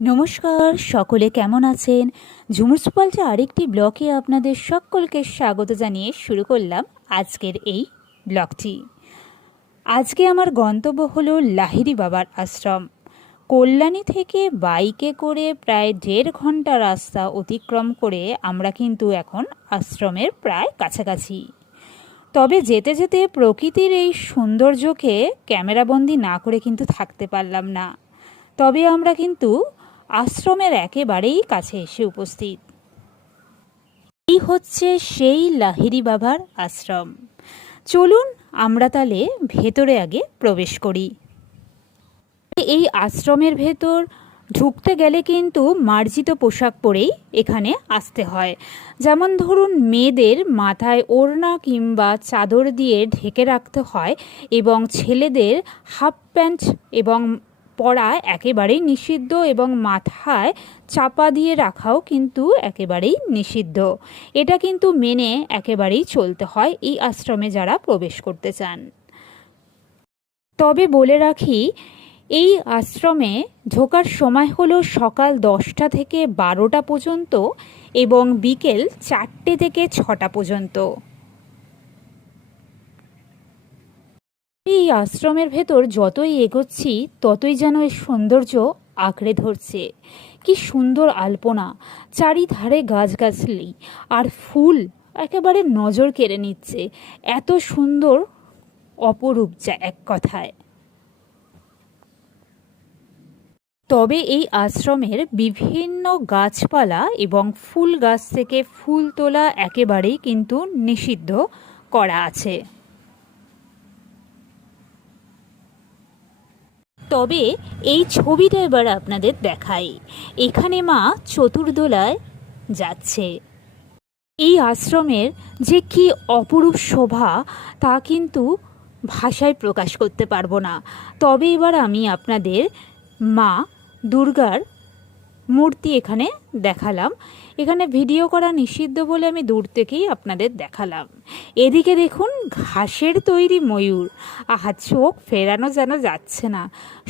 নমস্কার, সকলে কেমন আছেন? ঝুমুর সুপালটা আরেকটি ব্লকে আপনাদের সকলকে স্বাগত জানিয়ে শুরু করলাম আজকের এই ব্লগটি। আজকে আমার গন্তব্য হলো লাহিরি বাবার আশ্রম। কল্যাণী থেকে বাইকে করে প্রায় দেড় ঘণ্টা রাস্তা অতিক্রম করে আমরা কিন্তু এখন আশ্রমের প্রায় কাছাকাছি। তবে যেতে যেতে প্রকৃতির এই সৌন্দর্যকে ক্যামেরাবন্দি না করে কিন্তু থাকতে পারলাম না। তবে আমরা কিন্তু আশ্রমের একেবারেই কাছে এসে উপস্থিত। এই হচ্ছে সেই লাহিরি বাবার আশ্রম। চলুন আমরা তাহলে ভেতরে আগে প্রবেশ করি। এই আশ্রমের ভেতর ঢুকতে গেলে কিন্তু মার্জিত পোশাক পরেই এখানে আসতে হয়। যেমন ধরুন, মেয়েদের মাথায় ওড়না কিংবা চাদর দিয়ে ঢেকে রাখতে হয় এবং ছেলেদের হাফ প্যান্ট এবং পরা একেবারেই নিষিদ্ধ এবং মাথায় চাপা দিয়ে রাখাও কিন্তু একেবারেই নিষিদ্ধ। এটা কিন্তু মেনে একেবারেই চলতে হয় এই আশ্রমে যারা প্রবেশ করতে চান। তবে বলে রাখি, এই আশ্রমে ঢোকার সময় হলো সকাল দশটা থেকে বারোটা পর্যন্ত এবং বিকেল চারটে থেকে ছটা পর্যন্ত। এই আশ্রমের ভেতর যতই এগোচ্ছি, ততই যেন এর সৌন্দর্য আঁকড়ে ধরছে। কি সুন্দর আলপনা, চারিধারে গাছগাছলি আর ফুল একেবারে নজর কেড়ে নিচ্ছে। এত সুন্দর, অপরূপ যা এক কথায়। তবে এই আশ্রমের বিভিন্ন গাছপালা এবং ফুল গাছ থেকে ফুল তোলা একেবারেই কিন্তু নিষিদ্ধ করা আছে। তবে এই ছবিটা এবার আপনাদের দেখাই। এখানে মা চতুর্দোলায় যাচ্ছে। এই আশ্রমের যে কি অপরূপ শোভা, তা কিন্তু ভাষায় প্রকাশ করতে পারব না। তবে এবার আমি আপনাদের মা দুর্গার মূর্তি এখানে দেখালাম। এখানে ভিডিও করা নিষিদ্ধ বলে আমি দূর থেকেই আপনাদের দেখালাম। এদিকে দেখুন, ঘাসের তৈরি ময়ূর। আহা, চোখ ফেরানো যেন যাচ্ছে না।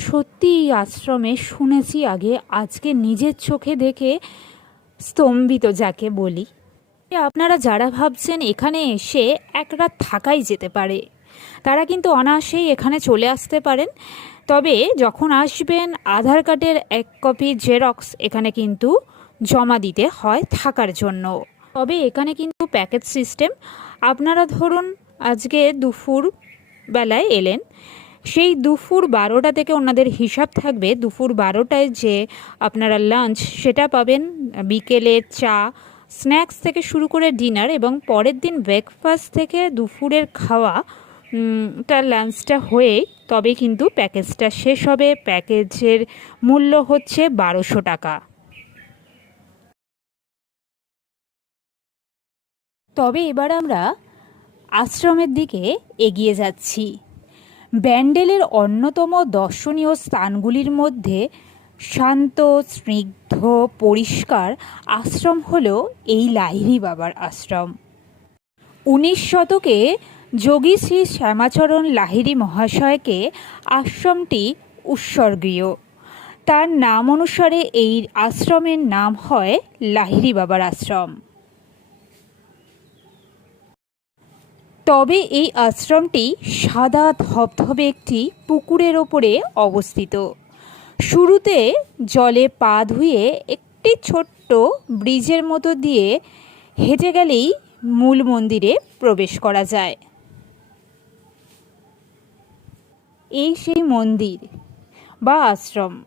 সত্যি এই আশ্রমে শুনেছি আগে, আজকে নিজের চোখে দেখে স্তম্ভিত যাকে বলি। আপনারা যারা ভাবছেন এখানে এসে এক রাত থাকাই যেতে পারে, তারা কিন্তু অনায়াসেই এখানে চলে আসতে পারেন। তবে যখন আসবেন, আধার কার্ডের এক কপি জেরক্স এখানে কিন্তু জমা দিতে হয় থাকার জন্য। তবে এখানে কিন্তু প্যাকেজ সিস্টেম। আপনারা ধরুন, আজকে দুপুর বেলায় এলেন, সেই দুপুর বারোটা থেকে ওনাদের হিসাব থাকবে। দুপুর বারোটায় যে আপনারা লাঞ্চ সেটা পাবেন, বিকেলে চা স্ন্যাক্স থেকে শুরু করে ডিনার এবং পরের দিন ব্রেকফাস্ট থেকে দুপুরের খাওয়া টা লাঞ্চটা হয়ে তবে কিন্তু প্যাকেজটা শেষ হবে। প্যাকেজের মূল্য হচ্ছে বারোশো টাকা। তবে এবার আমরা আশ্রমের দিকে এগিয়ে যাচ্ছি। ব্যান্ডেলের অন্যতম দর্শনীয় স্থানগুলির মধ্যে শান্ত, স্নিগ্ধ, পরিষ্কার আশ্রম হল এই লাহিরি বাবার আশ্রম। উনিশ শতকে যোগী শ্রী শ্যামাচরণ লাহিড়ী মহাশয়কে আশ্রমটি উৎসর্গীয়। তার নাম অনুসারে এই আশ্রমের নাম হয় লাহিড়ী বাবার আশ্রম। তবে এই আশ্রমটি সাদা ধবধবে একটি পুকুরের ওপরে অবস্থিত। শুরুতে জলে পা ধুয়ে একটি ছোট্ট ব্রিজের মতো দিয়ে হেঁটে গেলেই মূল মন্দিরে প্রবেশ করা যায়। এই সেই মন্দির বা আশ্রম।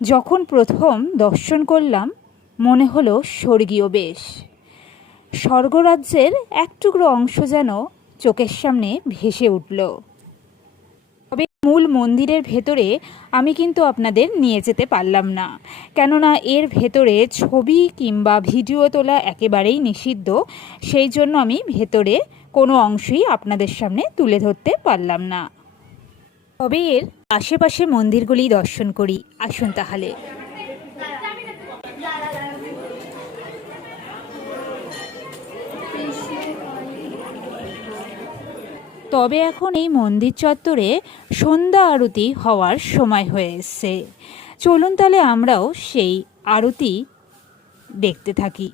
যখন প্রথম দর্শন করলাম, মনে হলো স্বর্গীয় বেশ। স্বর্গরাজ্যের এক টুকরো অংশ যেন চোখের সামনে ভেসে উঠল। তবে মূল মন্দিরের ভেতরে আমি কিন্তু আপনাদের নিয়ে যেতে পারলাম না। কেননা এর ভেতরে ছবি কিংবা ভিডিও তোলা একেবারেই নিষিদ্ধ। সেই জন্য আমি ভেতরে কোনো অংশই আপনাদের সামনে তুলে ধরতে পারলাম না। তবে এর আশেপাশে মন্দিরগুলি দর্শন করি। আসুন তাহলে। তবে এখন এই মন্দির চত্বরে সন্ধ্যা আরতি হওয়ার সময় হয়ে এসছে চলুন তাহলে আমরাও সেই আরতি দেখতে থাকি।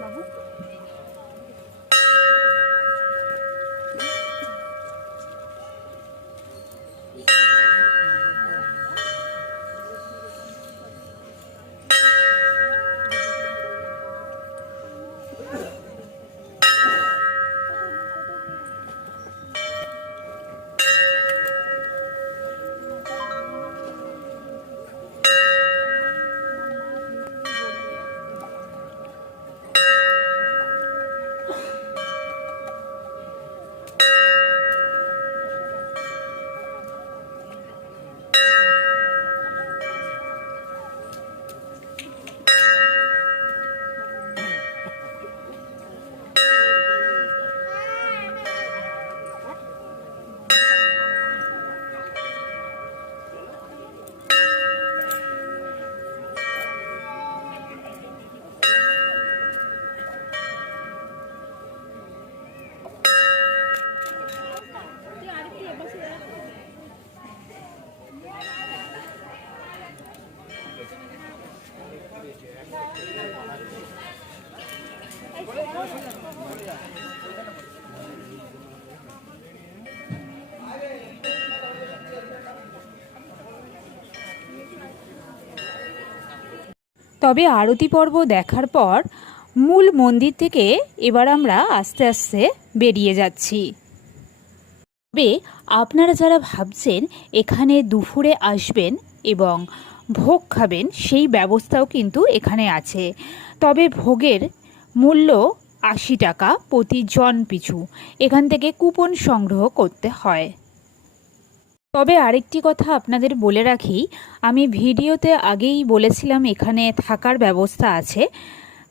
बाबू তবে আরতি পর্ব দেখার পর মূল মন্দির থেকে এবার আমরা আস্তে আস্তে বেরিয়ে যাচ্ছি। তবে আপনারা যারা ভাবছেন এখানে দুপুরে আসবেন এবং ভোগ খাবেন, সেই ব্যবস্থাও কিন্তু এখানে আছে। তবে ভোগের মূল্য আশি টাকা প্রতি জন পিছু। এখান থেকে কুপন সংগ্রহ করতে হয়। তবে আরেকটি কথা আপনাদের বলে রাখি, আমি ভিডিওতে আগেই বলেছিলাম এখানে থাকার ব্যবস্থা আছে।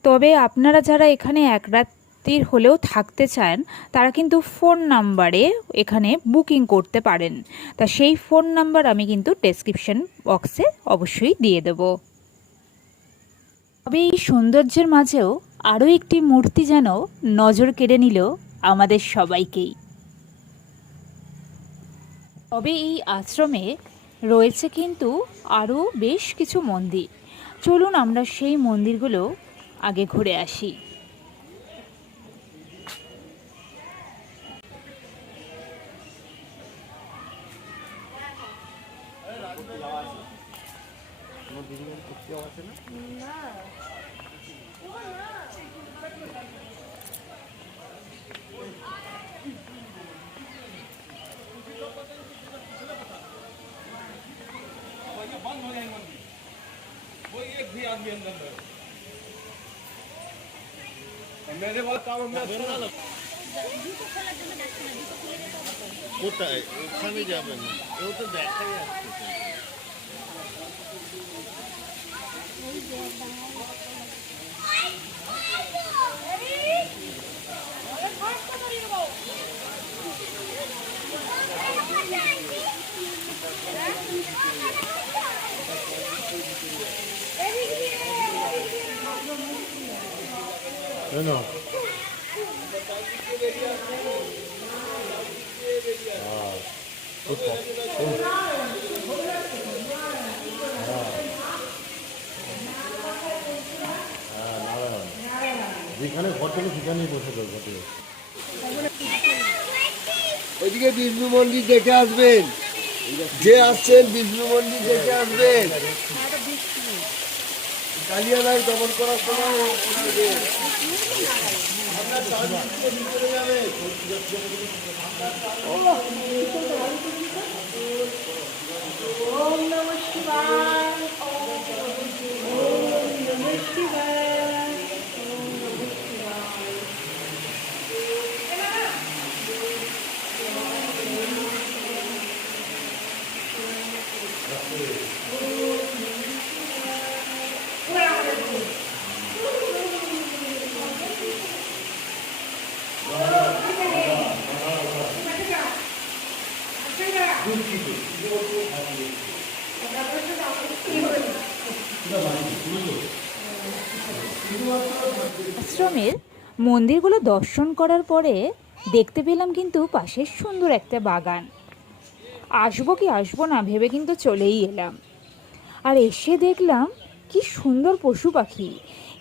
তবে আপনারা যারা এখানে এক রাত্রির হলেও থাকতে চান, তারা কিন্তু ফোন নাম্বারে এখানে বুকিং করতে পারেন। তা সেই ফোন নাম্বার আমি কিন্তু ডেসক্রিপশন বক্সে অবশ্যই দিয়ে দেব। তবে এই সৌন্দর্যের মাঝেও আরও একটি মূর্তি যেন নজর কেড়ে নিল আমাদের সবাইকেই। তবে এই আশ্রমে রয়েছে কিন্তু আরও বেশ কিছু মন্দির। চলুন আমরা সেই মন্দিরগুলো আগে ঘুরে আসি। কোথায়? ওখানে যাবে না। ও তো দেখাই যাচ্ছে না যেখানে ঘর থেকে সেখানেই বসে দেবো ওইদিকে বিষ্ণু মন্দির দেখে আসবেন। যে আসছেন, বিষ্ণু মন্দির দেখে আসবেন। কালিয়ানায় দমন করার সময় ও- ওনাদের আপনার যাবেন। আশ্রমের মন্দিরগুলো দর্শন করার পরে দেখতে পেলাম কিন্তু পাশে সুন্দর একটা বাগান। আসব কি আসব না ভেবে কিন্তু চলেই এলাম। আর এসে দেখলাম কি সুন্দর পশু পাখি।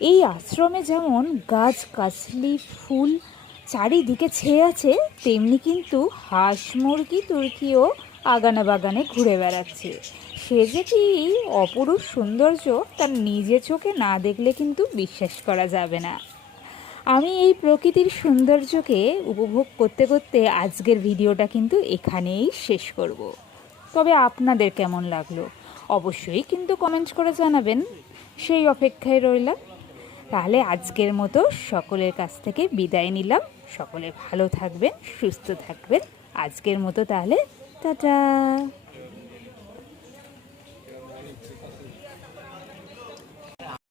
এই আশ্রমে যেমন গাছ গাছলি ফুল চারিদিকে ছেয়ে আছে, তেমনি কিন্তু হাঁস, মুরগি তুর্কিও আগানে বাগানে ঘুরে বেড়াচ্ছে। সে যে কি অপরূপ সৌন্দর্য তার নিজে চোখে না দেখলে কিন্তু বিশ্বাস করা যাবে না। আমি এই প্রকৃতির সৌন্দর্যকে উপভোগ করতে করতে আজকের ভিডিওটা কিন্তু এখানেই শেষ করব। তবে আপনাদের কেমন লাগল? অবশ্যই কিন্তু কমেন্ট করে জানাবেন। সেই অপেক্ষায় রইলাম। তাহলে আজকের মতো সকলের কাছ থেকে বিদায় নিলাম। সকলে ভালো থাকবেন, সুস্থ থাকবেন। আজকের মতো তাহলে 哒哒。